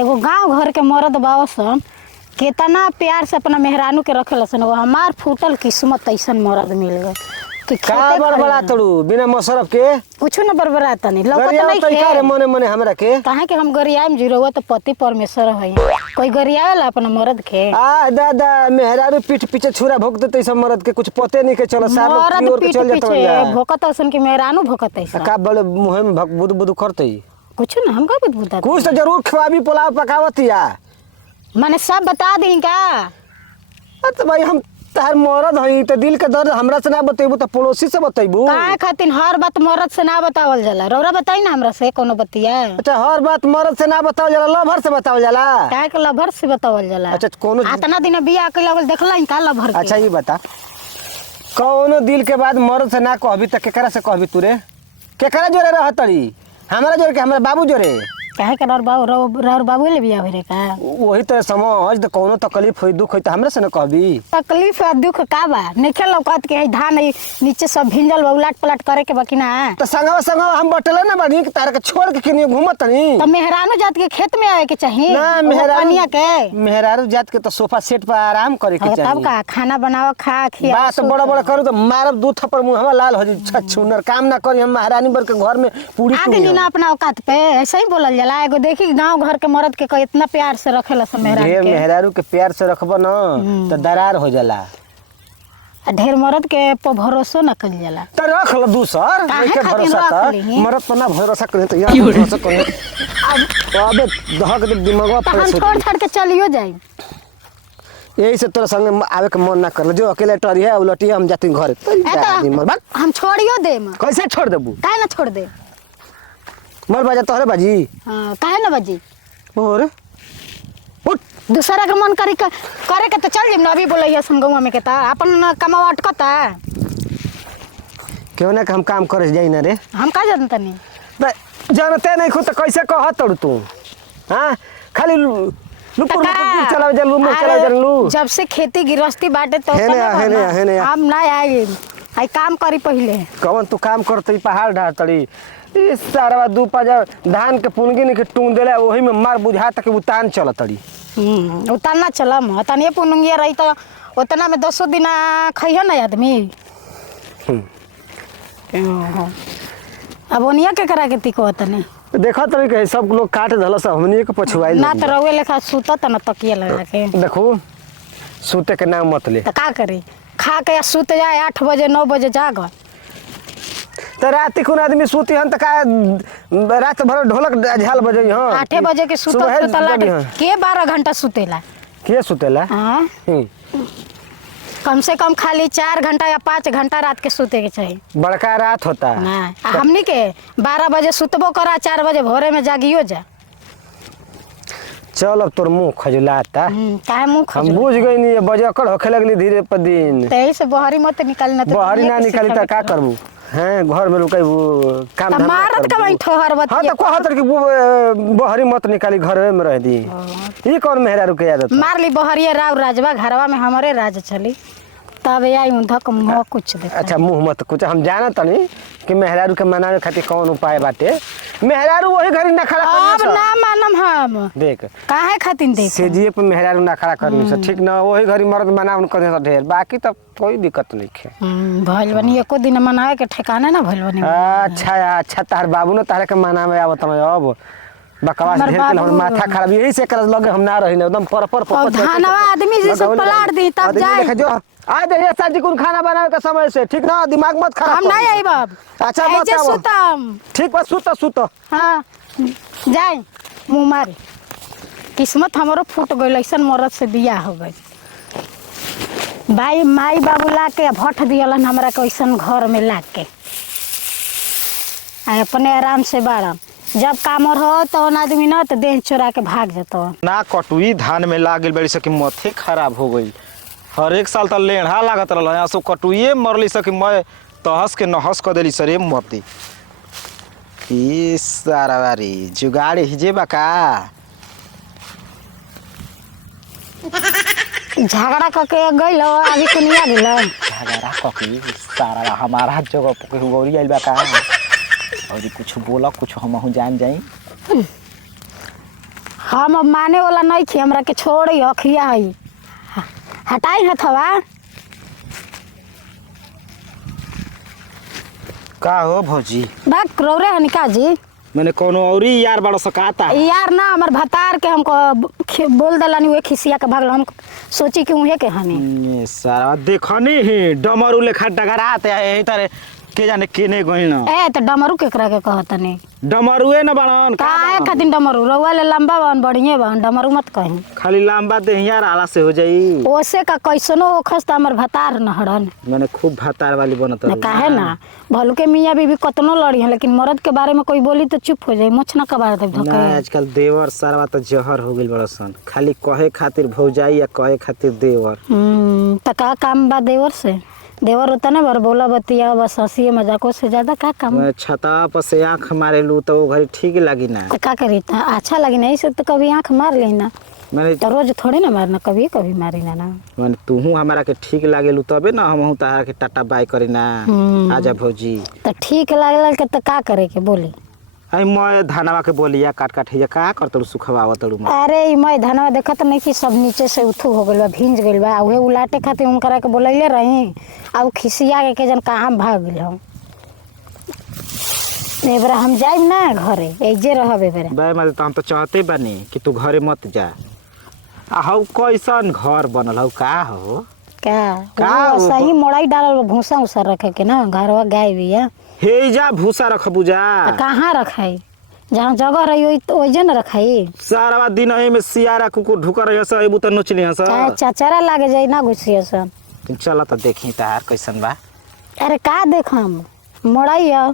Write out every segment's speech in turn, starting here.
एगो गांव घर के मर्द बावसन कितना प्यार से अपना मेहरानू के रखेला सन। वो हमार फूटल किस्मत ऐसन मर्द मिल गए कि का बड़बड़ा तड़ू बिना मसरफ के कुछ न बरबराता नहीं लौकत गरिया नहीं तरीका रे खे मने मने हमरा के काहे के हम गरियाम जीरो तो पति परमेश्वर है कोई गरियाला अपना मर्द के आ दादा मेहरारू पीठ पीछे छुरा भोग देते सब मर्द के कुछ पते नहीं के चलो सार लोग मर्द की ओर के पीठ चल जाता पीछे भोकत असन के मेहरानू भोकत ऐसा का बड़े मुंह में बुद बुद करते कुछ न हम का बुदबुदा कुछ तो जरूर खवाबी पुलाव पकावतिया माने सब बता दी का तो भाई हम तार मरद हई तो दिल के दर्द हमरा से ना बतेबू तो पड़ोसी से बतेबू काहे खातिर हर बात मर्द से ना बतावल जाला रौरा बताई ना हमरा से कोनो बतिया अच्छा हर बात मर्द से ना बतावल जाला लभर से बतावल जाला काहे के लभर से बतावल जाला अच्छा कोनो आतना दिन बियाह के लगल देखला का लभर के अच्छा ये बता कौनो दिल के बाद मर्द से ना कहबी त केकरा से कहबी तू रे केकरा जोरे रहतड़ी हमरा जोरे के हमरा बाबू जोरे काहे के रौर बाबू ले बियाह भरे का वही तो समझ तो कौनो तकलीफ होई दुख होई तो हमरा से ना कहबी तकलीफ और दुख का बा नइखे लौकत के धान नीचे सब भिंजल बा उलट पलट करे के बाकी ना तो संगवा हम बटले ना बानी कि तार के छोड़ के केनी घूमत नहीं तो मेहरानू जात के खेत में आवे के चाहिए ना मेहरारू जात के तो सोफा सेट पर आराम करे के चाहिए तब का खाना बनावा खा खिया बात बड़ा बड़ा करू तो मारब दू थप्पड़ मुंहवा लाल हो जी छछुनर काम ना करी हम महारानी बर के घर में पूरी आगे ना अपना औकात पे ऐसे ही बोलल जाला एगो देखी गांव घर के मर्द के इतना प्यार से रखेला सब मेहरारू के प्यार से रखबो ना तो दरार हो जाला ढेर मर्द के पर भरोसा न कइल जाला तो रख ल दूसर के भरोसा त मरद पर ना भरोसा करे तो यार भरोसा करे अबे दहक दे दिमागवा तो हम छोड़ छाड़ के चलियो जाई यही से तोरा संग आवे के मन ना कर जो अकेले टरी है उलटी हम जाती घर हम छोड़ियो दे कैसे छोड़ देबू काहे ना छोड़ दे मर बाजा तोहरे बाजी हां काहे ना बाजी और उठ दूसरा के मन करे के तो चल जिम अभी बोलैया संगवा में के ता अपन कमावा अटकता क्यों ना हम काम करे जाई ना रे हम का जानता नहीं जानते नहीं खुद तो कैसे कहत तोड़ तू हां खाली लुपुर चलावे जलू मुंह चलावे जलू जब से खेती गृहस्थी बाटे तो हेने हम ना आई काम करी पहले कौन तू काम करते पहाड़ ढार तड़ी इस सारा दू पाजा धान के पुनगी ने के टून देले ओही में मार बुझा तक उतान चल तड़ी उताना चलम तनिए पुनगिया रही तो उतना में 10 दिन खइयो ना आदमी अब ओनिया के करा के तिको तने देखा तनी के सब लोग काट धल सब हमनी के पछुआइल ना तो रवे लेखा सुतत ना तकिया लगा के देखो सुते के नाम मत ले तो का करी खा के सुत जाए 8 बजे 9 बजे जाग तो रात को आदमी सूती हन त का रात भर ढोलक झाल बजे हां 8 बजे के सुतला के 12 घंटा सुतेला के सुतेला हां कम से कम खाली 4 घंटा या 5 घंटा रात के सूते के चाहिए बड़का रात होता ना हमनी के 12 बजे सुतबो करा 4 बजे भोरे में जागियो जा चल अब तोर मुंह खजुलाता काहे मुंह हम बुझ गई नहीं बजकड़ होखे लगली धीरे पर दिन तेई से बहरी मत निकालना तो बहरी ना निकाली त का करबू हैं घर में रुकै काम धंधा मारत का भाई ठहर बतिया हां तो कहत कि बहरी मत निकाली घर में रह दी ई कौन मेहरारू के आदत मार ली बहरिया राव राजवा घरवा में हमारे राज चली तब आई उधक मुंह कुछ देख अच्छा मुंह मत कुछ हम जानत नहीं कि मेहरारू के मनावे खातिर कौन उपाय बाटे मेहरारू वही घरी ना खड़ा अब ना मानम हम देख काहे खातिर देख सेजिए पे मेहरारू ना खड़ा करनी से ठीक ना वही घरी मर्द मनावन करे से ढेर बाकी तब कोई दिक्कत नहीं है भइल बनी एको दिन मनावे के ठिकाना ना भइल बनी अच्छा तार बाबू ने तारे के मनावे आवत मैं अब बकवास ढेर के हम माथा खराब यही से कर लगे हम ना रही एकदम पर धनवा आदमी जैसे पलाट दी तब जाए जो आ दे ये साजी कुन खाना बनावे के समय से ठीक ना दिमाग मत खराब हम नहीं आई बाप अच्छा मत आओ सुतम ठीक बस सुत हां जाए मुंह मारी किस्मत हमरो फूट गइल ऐसन मरद से बियाह हो गई भाई माई बाबू ला के भट दियलन हमरा के ऐसन घर में ला के अपने आराम से बारम जब काम हो तो आदमी ना तो देह चोरा के भाग जाता ना कटुई धान में लाग गई बड़ी सकी मथे खराब हो गई हर एक साल तो लेढ़ा लागत रहा यहाँ सब कटुए मरली सकी मैं तहस के नहस कर दिली सरे मरती सारा बारी जुगाड़ी हिजे बका झगड़ा करके गइल अभी कुनिया गेल झगड़ा ककी सारा हमारा जगह गौरी आइल बका और कुछ बोला कुछ हम जान जाई हम अब माने वाला नहीं थी, हमरा के छोड़ी अखिया है। हटाई हथवा। का हो भौजी? बाक रौरे हनिका जी। मैंने कोनो औरी यार बड़ा सकाता है। यार ना हमार भतार के हमको बोल दलानी वे खिसिया के भागल, हम सोची कि उहे के हनी। ये सारा देखनी ही डमरू लेखा डगराते है इधर के जाने केने गइल न। ए त डमरू केकरा के कहतनी? डमरुए न बनन काहे खातिर डमरू? रउआ ले लंबा बन बढ़िया बन, डमरू मत कहीं। खाली लंबा देहिया आला से हो जाई। ओसे का कैसनो ओखस त हमर भतार न हड़न। मैंने खूब भतार वाली बनत न काहे ना भलू के मियां बीबी कतनो लड़ी है, लेकिन मर्द के बारे में कोई बोली तो चुप हो जाई, मुछ न कबार दे ना। धके। आजकल देवर सारा त जहर हो गइल बड़सन, खाली कहे खातिर भौजाई या कहे खातिर देवर। त का काम बा देवर से? देवर होता ना बर बोला बतिया बस हंसी मजाकों से ज्यादा का काम? मैं छता पर से आँख मारेलू तो वो घड़ी ठीक लगी ना। तो का करी था? अच्छा लगी नहीं से तो कभी आंख मार लेना, मैंने तो रोज थोड़ी ना मारना, कभी कभी मारी ना। मैंने तूहू हमारा के ठीक लागेलू तबे ना हमहू तारा के टाटा बाय करी ना। आजा भौजी। तो ठीक लागल के तो का करे के बोली? आई मैं धनवा के बोलिया काट काट हिया का करतलू सुखवावा तड़ू मैं। अरे ई मैं धनवा देखत नहीं कि सब नीचे से उथू हो गइल बा, भींज गइल बा। उहे उलाटे खातिर उनकरा के बोलैले रही, आ उ खिसिया के जन कहाँ भाग गइल हम। एबरा हम जाइब ना घरे, एजे रहब एबरा। बे मैं तो हम तो चाहते बानी कि तू घरे मत जा। आ हौ कैसन घर बनल हौ का हो? का सही मोड़ाई डालल भूसा उसा रखे के ना, घरवा गाय भी है। हे जा भूसा रखबू जा। तो कहाँ रखाई? जहाँ जगह रही ओइजे न रखाई। सारा दिन एही में सियारा कुकुर ढुकर रही स एबू त नोचली हस। चाहे चचरा लागे जाई ना घुसिए सन। चला त देखी तार कैसन बा। अरे का देखम? मोड़ाई है।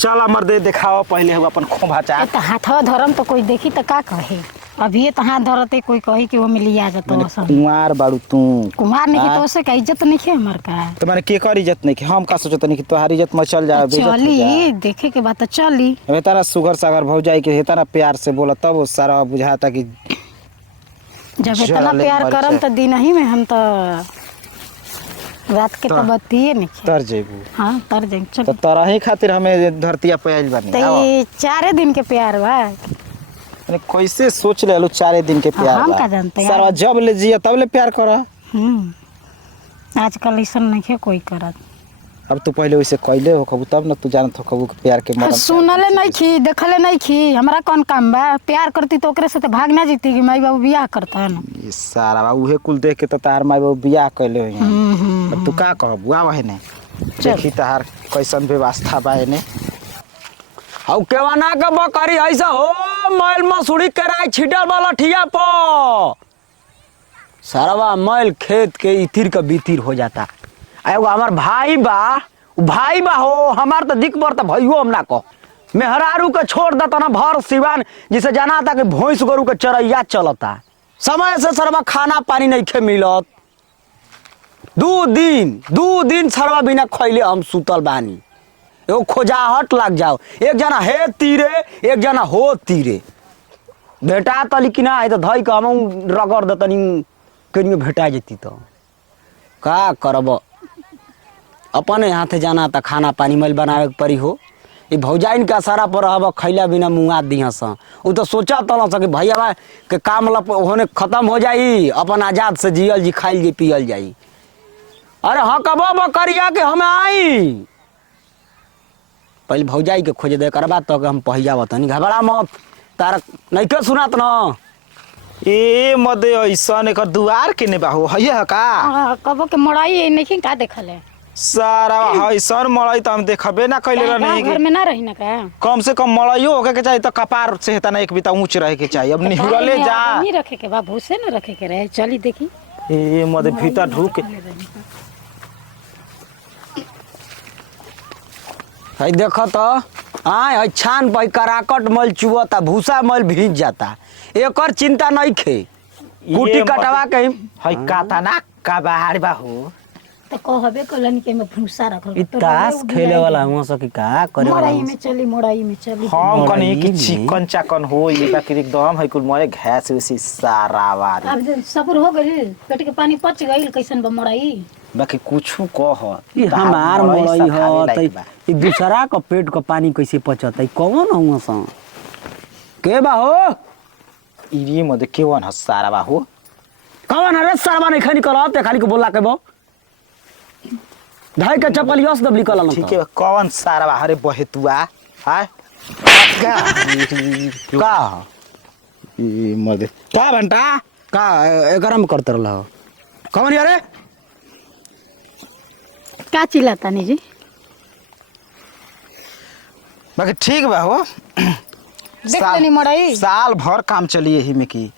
चल मर्दे देखाओ पहले हो अपन खोभा चा। तो हाथवा धरम तो कोई देखी तो का कहे? अभी तो हाथ धरते कोई कही कि वो मिलिया जाता सब। कुंवार बाड़ू तू। कुमार नहीं तो उसे का इज्जत नहीं है हमार का। तो मैंने के कर इज्जत नहीं कि हम का सोचत नहीं कि तोहार इज्जत में चल जा। चली देखे के बात चली। तारा सुगर सागर भौजाई के हेता ना प्यार से बोला तब सारा बुझाता कि जब इतना प्यार करम तो दिन ही में हम तो रात के तो बतिए नहीं। तर जेबू। हाँ तर जाए चल। तो तोरा ही खातिर हमें धरतिया पे आइल बानी। तो ये 4 दिन के प्यार बा। मैंने कैसे सोच ले लो 4 दिन के प्यार हम बा। का जानते हैं? सारा जब ले जिया तब ले प्यार करा। आजकल ऐसा नहीं है कोई करत। अब तू पहले वैसे कहले हो कबू तब न तू जानत हो कबू के प्यार के मरम। सुनले नहीं खी, देखले नहीं खी, हमरा कौन काम बा? प्यार करती तो ओकरे से तो भाग ना जीती कि माई बाबू बियाह करता है ना। ये सारा बा उहे कुल देख के तो तार माई बाबू बियाह कैले हो यहाँ। अब तू का कहबू आवा है ने देखी तार कैसन व्यवस्था बा एने। हौ केवाना के बकरी ऐसा हो मैल मसूड़ी कराई छिटल वाला ठिया प सारा मैल खेत के इतिर के बीतिर हो जाता। एगो हमार भाई बा हो, हमार तो दिख बर भैयो हम ना कह मेहरारू के छोड़ देता ना भर सिवान, जिसे जाना था कि भैंस गोरू के चरैया चलता। समय से सरवा खाना पानी नहीं खे मिलत। 2 दिन सरवा बिना खैले हम सुतल बानी। एगो खोजाहट लग जाओ, एक जना हे तीरे एक जना हो तीरे भेटा तली कि ना तो धई के हम रगड़ दतनी कनियो भेटा जेती तो का करब। अपने हाथे जाना त खाना पानी मैल बनावे के पड़ी हो। ये भौजाइन के असरा पर रहब खैला बिना मुँगा दिहस। उ तो सोचा तल कि भैया के काम होने खत्म हो जाई, अपन आजाद से जियल जी खाइल जी पियल जाई। अरे हाँ कब बकरिया के हम आई पहले भौजाई के खोज दे करबा तो हम पहिया बतनी घबरा मत। तार नहीं के सुनात न ए मदे ऐसन एकर दुआर के ने बाहु हइए का। कबो के मोड़ाई नहीं का देखले? सारा ऐसन मड़ई त हम देखबे ना कैले रहनी। घर में ना रही ना का? कम से कम मड़इयो होके के चाहिए तो कपार से हेता ना एक बिता ऊंच रहे के चाहिए। अब निहुरले जा नहीं रखे के बा, भूसे ना रखे के रहे। चली देखी ए मदे भीतर ढुक है देख तो आय छान पाई कराकट मल चुवता, भूसा मल भीज जाता। एकर चिंता नहीं खे कुटी कटवा के हई काता ना का बाहर बाहु तो कहबे कलन के में भूसा रखल। ताश खेले वाला हुआ सकी का करे वाला मोड़ाई में चली, मोड़ाई में चली। हम कनी कि मड़ई चिकन चाकन हो ये बाकी एकदम है कुल मरे घास उसी सारा वारी। अब सपुर हो गइल, पेट के पानी पच गइल, कैसन बा मोड़ाई? बाकी कुछु कह ये हमार मड़ई ह त ई दूसरा का पेट का पानी कैसे पचत है कौन हुआ सा के बा हो? इरी मदे केवन ह सारा बा हो कौन अरे सरवा नहीं खानी कल ते खाली के बोला के बो ढाई के चप्पल यस दबली कल ठीक है कौन सारा बा अरे बहेतुआ हाय का ई मदे का घंटा का गरम करते रहो कौन यारे का चिल्लाता नहीं जी बाकी ठीक बा हो देख लेनी मड़ई साल भर काम चली यही में की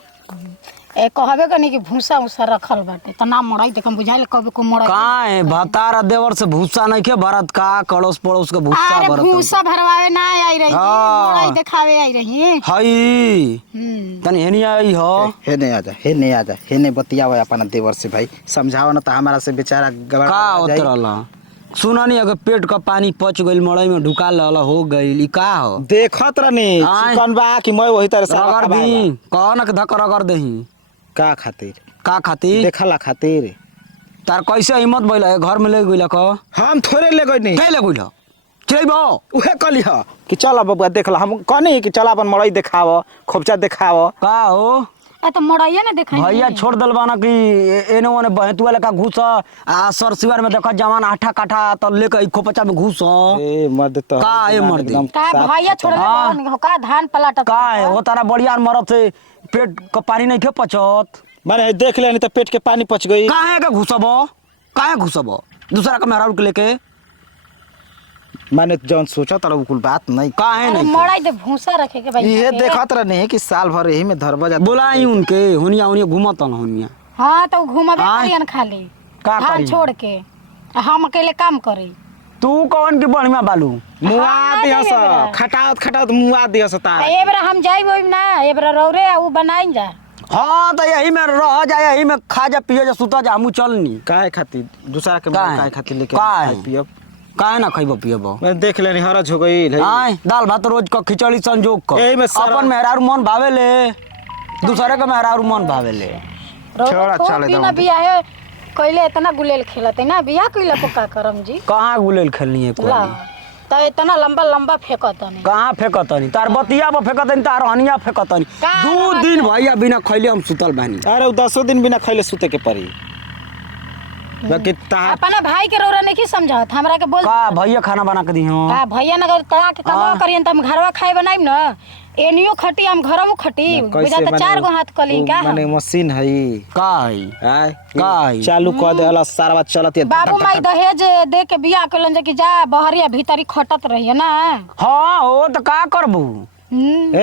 ए कहबे कनी कि भूसा उसा रखल बाटे त ना मड़ई देखम बुझाइल कबे को मड़ई का है भतारा देवर से भूसा नहीं के भरत का कड़ोस पड़ोस के भूसा अरे भरत भूसा भरवावे ना आई रही हाँ। मड़ई दिखावे आई रही हई तनी हेनी आई हो हे नहीं आजा हे नहीं आजा हे नहीं बतियावा अपना देवर से भाई समझाओ ना तो हमारा से बेचारा गवा का उतरला सुननी अगर पेट का पानी पच गइल मड़ई में ढुका लला हो गइल ई का हो देखत रहनी आय। चिकन बा कि मैं वही तरह से रगड़ दी कहन के धक रगड़ दही का खातिर का खातिर देखला खातिर तार कैसे हिम्मत भइल है घर में ले गइल क हम थोड़े ले गई नहीं के ले गइल चलेबो उहे कली ह कि चल बबुआ देखला हम कहनी कि चल अपन मड़ई देखाव खोपचा देखाव का हो ए त मड़ईया ना देखाई भैया छोड़ दल बाना कि एने ओने बहतुआ लेका घुस आ सर सिवार में देखा जवान आठा काठा त लेके इको पचा में घुस ए मर्द तो का ए मर्द? का भैया छोड़ हाँ। दे का धान पलाटत का है हो तारा बढ़िया मरद से पेट का पानी नहीं खे पचत माने देख लेनी तो पेट के पानी पच गई काहे के घुसबो काहे घुसबो दूसरा का मेहरारू के लेके माने जौन सोचा तारा कुल बात नहीं काहे नहीं मड़ई दे भूसा रखे के भाई ये देखत रहनी कि साल भर यही में धरबा जाता बोलाई उनके हुनिया हुनिया घुमत न हुनिया हां तो घुमाबे आय। करियन खाली का धान करी? छोड़ के आ हम अकेले काम करी तू कौन की बढ़िया बालू मुआ हाँ, दिहस नहीं बेरा। खटावत खटावत मुआ दिहस तार ए बेरा हम जाइब ओइम ना ए बेरा रौरे आ उ बनाइन जा हाँ तो यही में रह जा यही में खा जा पिए जा सुता जा हमू चलनी काहे खातिर दूसरा के काहे? काहे खातिर लेके काहे? खाए पियब काहे ना खइबो पियबो मैं देख लेनी हरज हो गई है आय दाल भात रोज का खिचड़ी संजोग का एही में सारा- अपन मेहरारू मन भावे ले दूसरे का मेहरारू मन भावे ले छोड़ा, चले बिना जाओ। बिया है कइले इतना गुलेल खेलते ना बिया कइले को का करम जी कहाँ गुलेल खेलनी है ला कोई त इतना लंबा लंबा फेंकत नहीं कहाँ फेंकतनी तार बतिया पर फेंकतनी तार हनिया फेंकतनी का 2 दिन भैया बिना खैले हम सुतल बानी अरे उ 10 दिन बिना खइले सुते के पड़ी बाकी तार अपना भाई के रौरा नहीं समझत हमरा के बोल का भैया खाना बना के दी हो का भैया नगर तड़ा के कमा करियन त हम घरवा खाए बनाइम न एनियो खटी हम घरमो खटी बुझा त 4 गो हाथ कली का माने मशीन है का है आय का है? चालू कर दे हला सारा चलत है बाबू माई दहेज दे के बियाह कलन जे कि जा बहरिया भीतरी खटत रहिए ना हाँ हो तो का करबू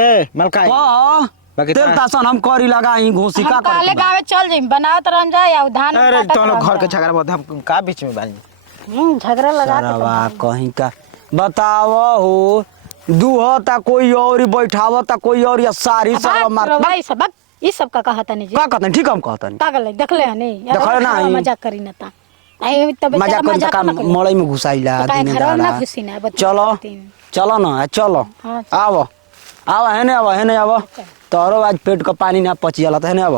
ए मलकाई का बाकी तेल तार- तासन हम करी लगाई घोसी का हम काले कर गावे चल जाइम बनावत रहम जा या धान अरे काटत दोनों रहम घर के जा। झगड़ा बहुत हम का बीच में बानी झगड़ा लगा के सरवा कहीं का बताव हो दुहता कोई और ही बैठावता कोई और या सारी सब मार भाई सबक ई सब का कहता नहीं जी का कहतन ठीक हम कहतन पागल है देखले हनी देखले ना हई। मजाक करी ना ता आई तो बेचारा मजाक कर मजाक का ना करे। मड़ई में घुसाइला तो काहे दिन घरवा में ना दाड़ा घुसी ना, बच्चा चलो कहती हैं। चलो ना चलो हाँ, आव आव हेने आव तोरो आज पेट का पानी ना पची जाला त हेने आव